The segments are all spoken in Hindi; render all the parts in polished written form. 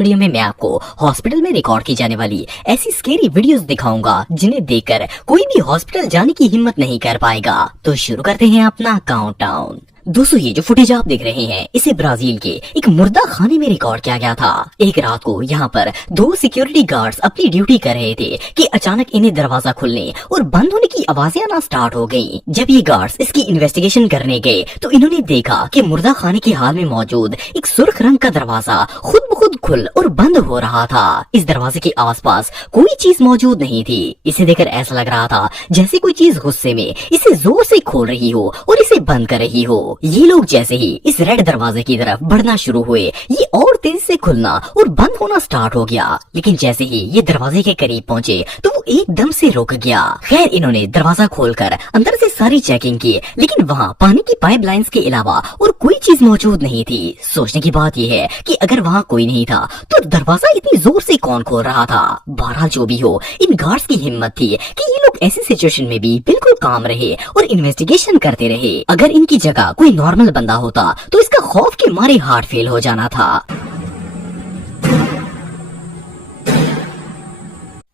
वीडियो में मैं आपको हॉस्पिटल में रिकॉर्ड की जाने वाली ऐसी स्केरी वीडियोस दिखाऊंगा जिन्हें देखकर कोई भी हॉस्पिटल जाने की हिम्मत नहीं कर पाएगा। तो शुरू करते हैं अपना काउंटडाउन। दोस्तों, ये जो फुटेज आप देख रहे हैं इसे ब्राजील के एक मुर्दा खाने में रिकॉर्ड किया गया था। एक रात को यहाँ पर दो सिक्योरिटी गार्ड्स अपनी ड्यूटी कर रहे थे कि अचानक इन्हें दरवाजा खुलने और बंद होने की आवाजें आना स्टार्ट हो गयी। जब ये गार्ड्स इसकी इन्वेस्टिगेशन करने गए तो इन्होंने देखा कि मुर्दा खाने के हाल में मौजूद एक सुर्ख रंग का दरवाजा खुद ब खुद खुल और बंद हो रहा था। इस दरवाजे के आसपास कोई चीज मौजूद नहीं थी। इसे देखकर ऐसा लग रहा था जैसे कोई चीज गुस्से में इसे जोर से खोल रही हो और इसे बंद कर रही हो। ये लोग जैसे ही इस रेड दरवाजे की तरफ बढ़ना शुरू हुए, ये और तेजी से खुलना और बंद होना स्टार्ट हो गया। लेकिन जैसे ही ये दरवाजे के करीब पहुंचे तो वो एकदम से रुक गया। खैर, इन्होंने दरवाजा खोलकर अंदर से सारी चेकिंग की, लेकिन वहाँ पानी की पाइपलाइंस के अलावा और कोई चीज मौजूद नहीं थी। सोचने की बात यह है कि अगर वहाँ कोई नहीं था तो दरवाजा इतनी जोर से कौन खोल रहा था। बहरहाल जो भी हो, इन गार्ड्स की हिम्मत थी कि ये लोग ऐसी सिचुएशन में भी बिल्कुल काम रहे और इन्वेस्टिगेशन करते रहे। अगर इनकी जगह कोई नॉर्मल बंदा होता तो इसका खौफ के मारे हार्ट फेल हो जाना था।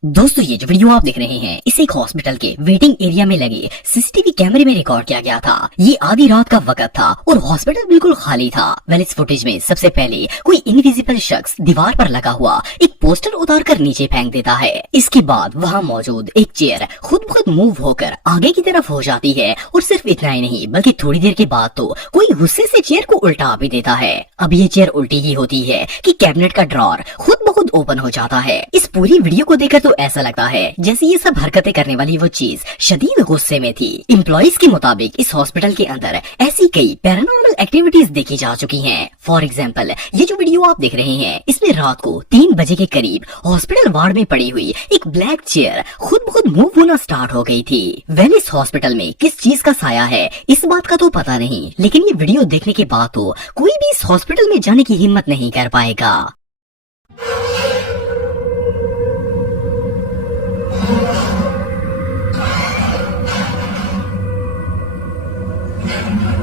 दोस्तों, ये जो वीडियो आप देख रहे हैं इसे एक हॉस्पिटल के वेटिंग एरिया में लगे सीसीटीवी कैमरे में रिकॉर्ड किया गया था। ये आधी रात का वक्त था और हॉस्पिटल बिल्कुल खाली था। इस फुटेज में सबसे पहले कोई इनविजिबल शख्स दीवार पर लगा हुआ एक पोस्टर उतार कर नीचे फेंक देता है। इसके बाद वहाँ मौजूद एक चेयर खुद ब खुद मूव होकर आगे की तरफ हो जाती है और सिर्फ इतना ही नहीं बल्कि थोड़ी देर के बाद तो कोई गुस्से से चेयर को उल्टा भी देता है। अब ये चेयर उल्टी ही होती है कि कैबिनेट का ड्रॉर खुद ब खुद ओपन हो जाता है। इस पूरी वीडियो को देखकर तो ऐसा लगता है जैसे ये सब हरकतें करने वाली वो चीज शदीद गुस्से में थी। एम्प्लॉइज के मुताबिक इस हॉस्पिटल के अंदर ऐसी कई पैरानॉर्मल एक्टिविटीज देखी जा चुकी हैं। फॉर एग्जांपल, ये जो वीडियो आप देख रहे हैं इसमें रात को 3 बजे के करीब हॉस्पिटल वार्ड में पड़ी हुई एक ब्लैक चेयर खुद ब खुद मूव होना स्टार्ट हो गई थी। इस हॉस्पिटल में किस चीज का साया है इस बात का तो पता नहीं, लेकिन ये वीडियो देखने के बाद तो कोई भी इस हॉस्पिटल में जाने की हिम्मत नहीं कर पाएगा।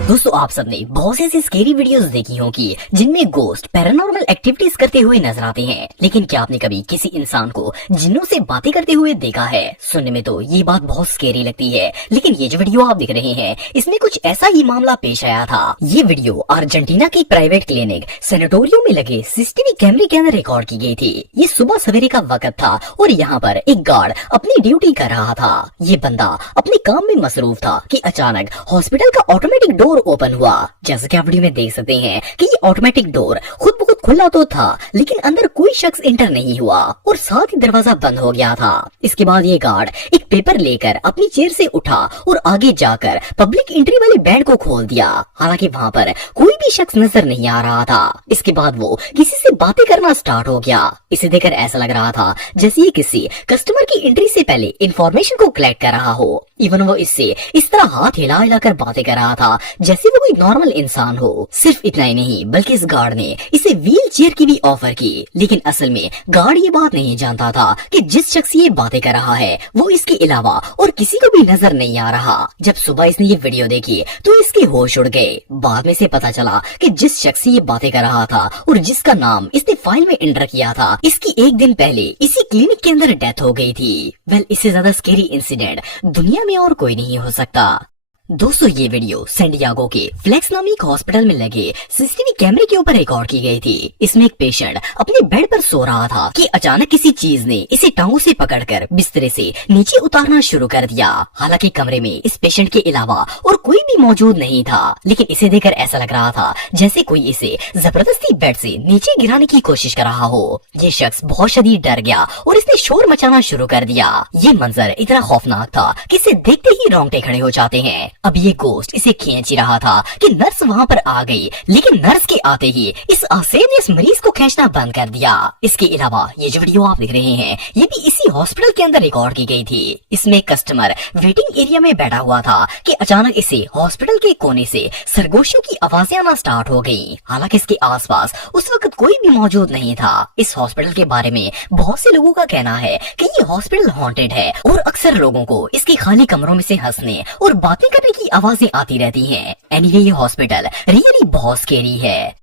दोस्तों, आप सबने बहुत से ऐसी स्केरी वीडियोस देखी होंगी जिनमें गोस्ट पैरानॉर्मल एक्टिविटीज करते हुए नजर आते हैं। लेकिन क्या आपने कभी किसी इंसान को जिन्नों से बातें करते हुए देखा है? सुनने में तो ये बात बहुत स्केरी लगती है, लेकिन ये जो वीडियो आप देख रहे हैं इसमें कुछ ऐसा ही मामला पेश आया था। ये वीडियो अर्जेंटीना की प्राइवेट क्लिनिक सेनेटोरियो में लगे सीसीटीवी कैमरे के अंदर रिकॉर्ड की गई थी। ये सुबह सवेरे का वक्त था और यहाँ पर एक गार्ड अपनी ड्यूटी कर रहा था। ये बंदा अपने काम में मसरूफ था कि अचानक हॉस्पिटल का ऑटोमेटिक डोर ओपन हुआ। जैसा कि आप वीडियो में देख सकते हैं कि ये ऑटोमेटिक डोर खुद ब खुद खुला तो था, लेकिन अंदर कोई शख्स इंटर नहीं हुआ और साथ ही दरवाजा बंद हो गया था। इसके बाद ये गार्ड एक पेपर लेकर अपनी चेयर से उठा और आगे जाकर पब्लिक एंट्री वाले बैंड को खोल दिया। हालांकि वहाँ पर कोई भी शख्स नजर नहीं आ रहा था। इसके बाद वो किसी से बातें करना स्टार्ट हो गया। इसे देखकर ऐसा लग रहा था जैसे ये किसी कस्टमर की एंट्री से पहले इंफॉर्मेशन को कलेक्ट कर रहा हो। इवन वो इससे इस तरह हाथ हिला हिलाकर बातें कर रहा था जैसे वो कोई नॉर्मल इंसान हो। सिर्फ इतना ही नहीं बल्कि इस गार्ड ने इसे व्हील चेयर की भी ऑफर की, लेकिन असल में गार्ड ये बात नहीं जानता था कि जिस शख्स ये बातें कर रहा है वो इसके अलावा और किसी को भी नजर नहीं आ रहा। जब सुबह इसने ये वीडियो देखी तो इसके होश उड़ गए। बाद में से पता चला कि जिस शख्स से ये बातें कर रहा था और जिसका नाम इसने फाइल में एंटर किया था, इसकी एक दिन पहले इसी क्लिनिक के अंदर डेथ हो गई थी। इससे ज्यादा स्केरी इंसिडेंट दुनिया में और कोई नहीं हो सकता। दोस्तों, ये वीडियो सैंडियागो के फ्लेक्स नामी एक हॉस्पिटल में लगे सीसीटीवी कैमरे के ऊपर रिकॉर्ड की गई थी। इसमें एक पेशेंट अपने बेड पर सो रहा था कि अचानक किसी चीज ने इसे टांगों से पकड़कर बिस्तरे से नीचे उतारना शुरू कर दिया। हालांकि कमरे में इस पेशेंट के अलावा और कोई भी मौजूद नहीं था, लेकिन इसे देखकर ऐसा लग रहा था जैसे कोई इसे जबरदस्ती बेड से नीचे गिराने की कोशिश कर रहा हो। ये शख्स बहुत शदीद डर गया और इसने शोर मचाना शुरू कर दिया। ये मंजर इतना खौफनाक था कि इसे देखते ही रोंगटे खड़े हो जाते हैं। अब ये गोस्ट इसे खींच ही रहा था कि नर्स वहाँ पर आ गई, लेकिन नर्स के आते ही इस आसेब ने इस मरीज को खींचना बंद कर दिया। इसके अलावा ये जो वीडियो आप देख रहे हैं ये भी इसी हॉस्पिटल के अंदर रिकॉर्ड की गई थी। इसमें कस्टमर वेटिंग एरिया में बैठा हुआ था कि अचानक इसे हॉस्पिटल के कोने से सरगोशियों की आवाजें आना स्टार्ट हो गयी। हालांकि इसके आसपास उस वक्त कोई भी मौजूद नहीं था। इस हॉस्पिटल के बारे में बहुत से लोगों का कहना है कि ये हॉस्पिटल हॉन्टेड है और अक्सर लोगों को इसके खाली कमरों में से हंसने और बातें करने की आवाजें आती रहती हैं। एनीवे, ये हॉस्पिटल रियली बहुत स्केरी है।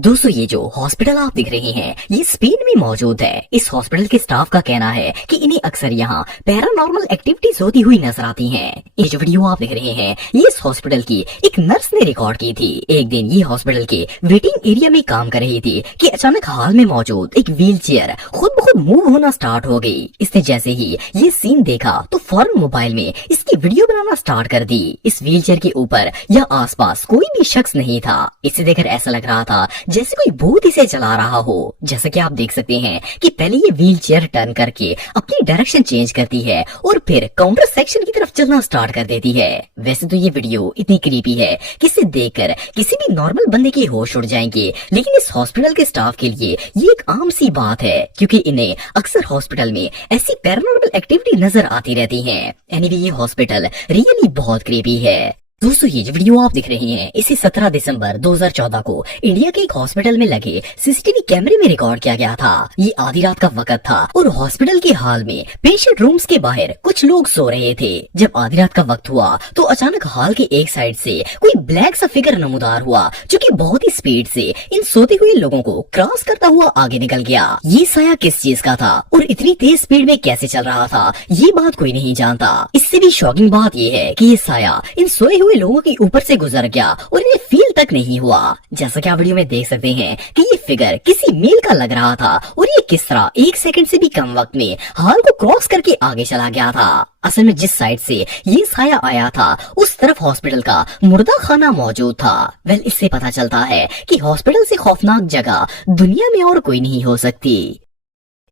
दोस्तों ये जो हॉस्पिटल आप देख रहे हैं ये स्पेन में मौजूद है। इस हॉस्पिटल के स्टाफ का कहना है कि इन्हें अक्सर यहाँ पैरानॉर्मल एक्टिविटीज होती हुई नजर आती हैं। ये जो वीडियो आप देख रहे हैं ये इस हॉस्पिटल की एक नर्स ने रिकॉर्ड की थी। एक दिन ये हॉस्पिटल के वेटिंग एरिया में काम कर रही थी कि अचानक हाल में मौजूद एक व्हील चेयर खुद ब खुद मूव होना स्टार्ट हो गई। इसने जैसे ही ये सीन देखा तो फौरन मोबाइल में इसकी वीडियो बनाना स्टार्ट कर दी। इस व्हील चेयर के ऊपर या आसपास कोई भी शख्स नहीं था। इसे देखकर ऐसा लग रहा था जैसे कोई भूत इसे चला रहा हो। जैसा कि आप देख सकते हैं कि पहले ये व्हील चेयर टर्न करके अपनी डायरेक्शन चेंज करती है और फिर काउंटर सेक्शन की तरफ चलना स्टार्ट कर देती है। वैसे तो ये वीडियो इतनी क्रीपी है कि इसे देखकर किसी भी नॉर्मल बंदे के होश उड़ जाएंगे, लेकिन इस हॉस्पिटल के स्टाफ के लिए ये एक आम सी बात है क्योंकि इन्हें अक्सर हॉस्पिटल में ऐसी पैरानॉर्मल एक्टिविटी नजर आती रहती है। एनीवे ये हॉस्पिटल रियली बहुत क्रीपी है। दोस्तों ये जो वीडियो आप दिख रहे हैं इसे 17 दिसंबर 2014 को इंडिया के एक हॉस्पिटल में लगे सीसीटीवी कैमरे में रिकॉर्ड किया गया था। ये आधी रात का वक्त था और हॉस्पिटल के हॉल में पेशेंट रूम्स के बाहर कुछ लोग सो रहे थे। जब आधी रात का वक्त हुआ तो अचानक हॉल के एक साइड से कोई ब्लैक सा फिगर नमूदार हुआ जो कि बहुत ही स्पीड से इन सोते हुए लोगों को क्रॉस करता हुआ आगे निकल गया। ये साया किस चीज का था और इतनी तेज स्पीड में कैसे चल रहा था ये बात कोई नहीं जानता। इससे भी शॉकिंग बात ये है कि ये साया इन सोए हुए लोगों के ऊपर से गुजर गया और इन्हें फील तक नहीं हुआ। जैसा कि आप वीडियो में देख सकते हैं कि ये फिगर किसी मेल का लग रहा था और ये किस तरह 1 सेकंड से भी कम वक्त में हॉल को क्रॉस करके आगे चला गया था। असल में जिस साइड से ये साया आया था उस तरफ हॉस्पिटल का मुर्दा खाना मौजूद था। वेल इससे पता चलता है कि हॉस्पिटल से खौफनाक जगह दुनिया में और कोई नहीं हो सकती।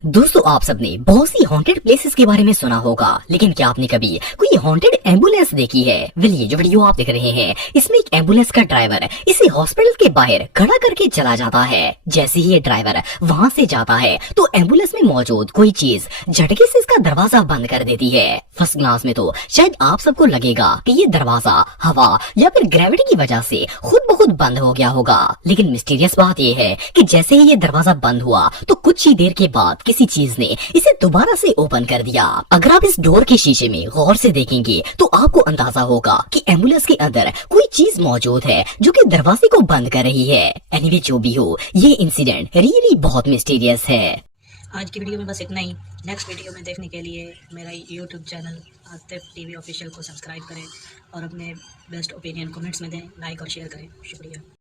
दोस्तों आप सबने बहुत सी हॉन्टेड प्लेसेस के बारे में सुना होगा, लेकिन क्या आपने कभी कोई हॉन्टेड एम्बुलेंस देखी है? वेल ये जो वीडियो आप देख रहे हैं इसमें एक एम्बुलेंस का ड्राइवर इसे हॉस्पिटल के बाहर खड़ा करके चला जाता है। जैसे ही ये ड्राइवर वहां से जाता है तो एम्बुलेंस में मौजूद कोई चीज झटके से इसका दरवाजा बंद कर देती है। फर्स्ट ग्लांस में तो शायद आप सबको लगेगा कि ये दरवाजा हवा या फिर ग्रेविटी की वजह से खुद ब खुद बंद हो गया होगा, लेकिन मिस्टीरियस बात ये है कि जैसे ही ये दरवाजा बंद हुआ तो कुछ ही देर के बाद किसी चीज ने इसे दोबारा से ओपन कर दिया। अगर आप इस डोर के शीशे में गौर से देखेंगे तो आपको अंदाजा होगा कि एम्बुलेंस के अंदर कोई चीज मौजूद है जो कि दरवाजे को बंद कर रही है। एनीवे जो भी हो ये इंसिडेंट रियली बहुत मिस्टीरियस है। आज की वीडियो में बस इतना ही। नेक्स्ट वीडियो में देखने के लिए मेरा YouTube channel Atif TV official को सब्सक्राइब करें और अपने बेस्ट ओपिनियन कमेंट्स में दें, लाइक और शेयर करें। शुक्रिया।